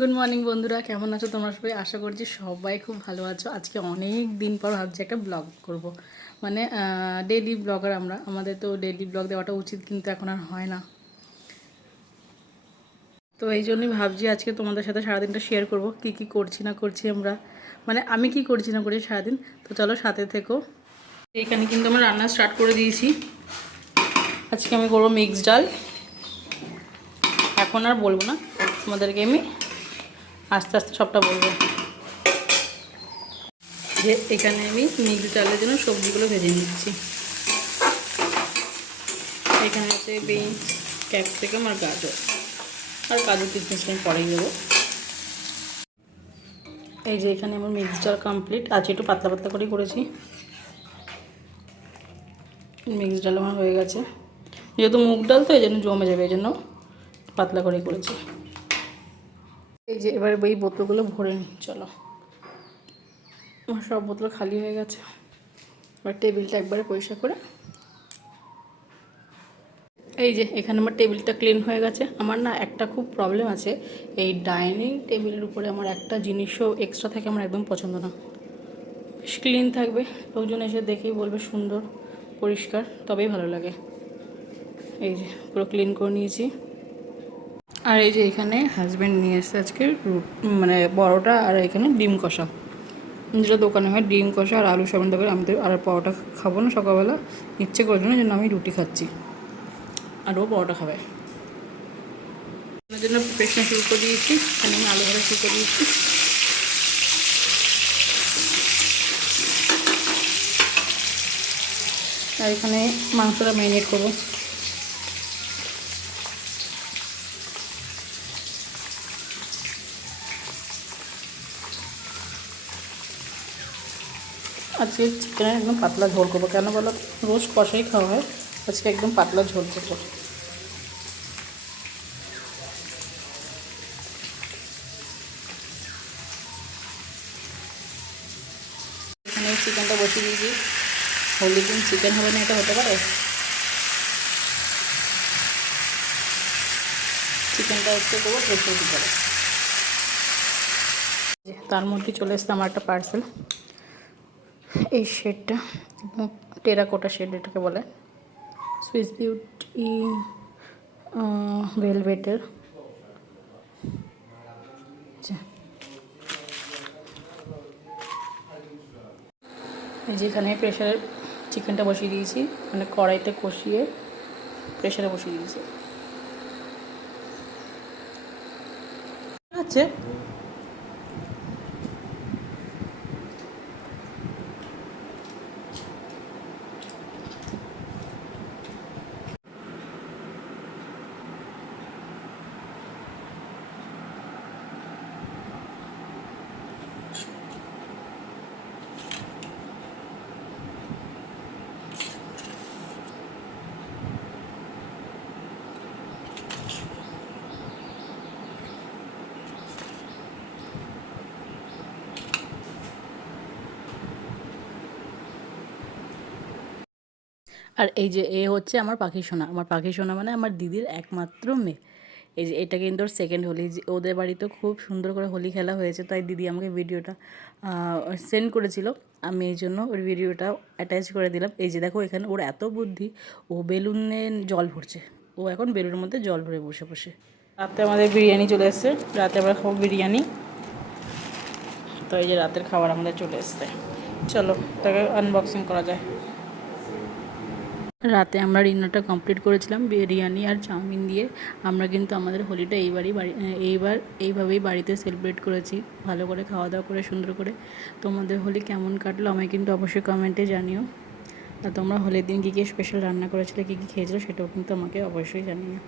Good morning বন্ধুরা। কেমন আছো তোমরা সবাই? আশা করছি সবাই খুব ভালো আছো। আজকে অনেক দিন পর ভাবছি একটা ব্লগ করব। মানে ডেলি ব্লগার আমরা। আমাদের তো ডেলি ব্লগ দেওয়াটা উচিত, কিন্তু এখন আর হয় না। তো এই জন্যই ভাবছি আজকে তোমাদের সাথে সারাদিনটা শেয়ার করব। কি কি করছি না করছি আমরা। মানে আমি কি করছি না করছি সারাদিন? তো চলো সাথে থেকো। এখানে কিন্তু আমরা রান্না স্টার্ট করে দিয়েছি। আজকে আমি করব মিক্স ডাল। এখন আর বলব না। তোমাদেরকে আমি আস্তে আস্তে সবটা বলব। যে এখানে আমি মিক্স ডালের জন্য সবজিগুলো ভেজে নিচ্ছি। এখানে আছে বিনস, ক্যাপসিকাম আর গাজর। আর কাজু কিশমিশ আমি পরেই দেবো এই যে এখানে আমার মিক্স ডাল কমপ্লিট আজকে একটু পাতলা পাতলা করেই করেছি। মিক্স ডাল আমার হয়ে গেছে। যেহেতু মুগ ডাল তো এই জন্য জমে যাবে, এই জন্য পাতলা করে করেছি। এই যে এবার এই বোতলগুলো ভরে নিই, চলো। আমার সব বোতল খালি হয়ে গেছে। এবার টেবিলটা একবারে পরিষ্কার করে। এই যে এখানে আমার টেবিলটা ক্লিন হয়ে গেছে। আমার না একটা খুব প্রবলেম আছে। এই ডাইনিং টেবিলের উপরে আমার একটা জিনিসও এক্সট্রা থাকে আমার একদম পছন্দ না। বেশ ক্লিন থাকবে। লোকজন এসে দেখেই বলবে সুন্দর, পরিষ্কার, তবেই ভালো লাগে। এই যে পুরো ক্লিন করে নিয়েছি। আর এই যে এখানে হাজব্যান্ড নিয়ে এসছে আজকে মানে বড়টা আর এখানে ডিম কষা। যেটা দোকানে হয়, ডিম কষা আর আলু সাবান করে আমি তো আর পরোটা খাব না সকালবেলা। ইচ্ছে করে জন্য জন্য আমি রুটি খাচ্ছি। আর ও পরোটা খাবে। জন্য প্রিপারেশন শুরু করে দিয়েছি। এখানে আমি আলু ভাজা শুরু করে দিয়েছি। আর এখানে মাংসটা ম্যারিনেট করব। আজকে চিকেনের একদম পাতলা ঝোল করব। কেন বলো? রোজ কষাই খাওয়া হয়। আজকে একদম পাতলা ঝোল করব। এখানে চিকেনটা বসিয়ে দিয়েছি হোলি দিন চিকেন হবে না, এটা হতে পারে? চিকেনটা হচ্ছে করব তার মধ্যে চলে এসছে আমার একটা পার্সেল এই শেডটা টেরাকোটা শেড এটাকে বলে। সুইস বিউটি ভেলভেটের এই যে এখানে প্রেশারে চিকেনটা বসিয়ে দিয়েছি মানে কড়াইতে কষিয়ে প্রেশারে বসিয়ে দিয়েছি। আছে আর এই যে এ হচ্ছে আমার পাখি সোনা। আমার পাখি সোনা মানে আমার দিদির একমাত্র মেয়ে। এই যে এটা কিন্তু ওর সেকেন্ড হোলি। ওদের বাড়িতে খুব সুন্দর করে হোলি খেলা হয়েছে, তাই দিদি আমাকে ভিডিওটা সেন্ড করেছিল। আমি এই জন্য ওর ভিডিওটা অ্যাটাচ করে দিলাম। এই যে দেখো এখানে ওর এত বুদ্ধি, ও বেলুনে জল ভরছে। ও এখন বেলুনের মধ্যে জল ভরে বসে বসে। রাতে আমাদের বিরিয়ানি চলে এসছে। রাতে আমরা খাব বিরিয়ানি। তো এই যে রাতের খাবার আমাদের চলে এসছে। চলো তাকে আনবক্সিং করা যায়। রাতে আমরা ডিনারটা কমপ্লিট করেছিলাম বিরিয়ানি আর চাউমিন দিয়ে। আমরা কিন্তু আমাদের হোলিটা এইবারই বাড়ি, এইবার এইভাবেই বাড়িতে সেলিব্রেট করেছি। ভালো করে খাওয়া দাওয়া করে, সুন্দর করে। তোমাদের হোলি কেমন কাটলো? আমায় কিন্তু অবশ্যই কমেন্টে জানিও। আর তোমরা হোলির দিন কী কী স্পেশাল রান্না করেছিলে, কী কী খেয়েছিলো, সেটাও কিন্তু আমাকে অবশ্যই জানিও।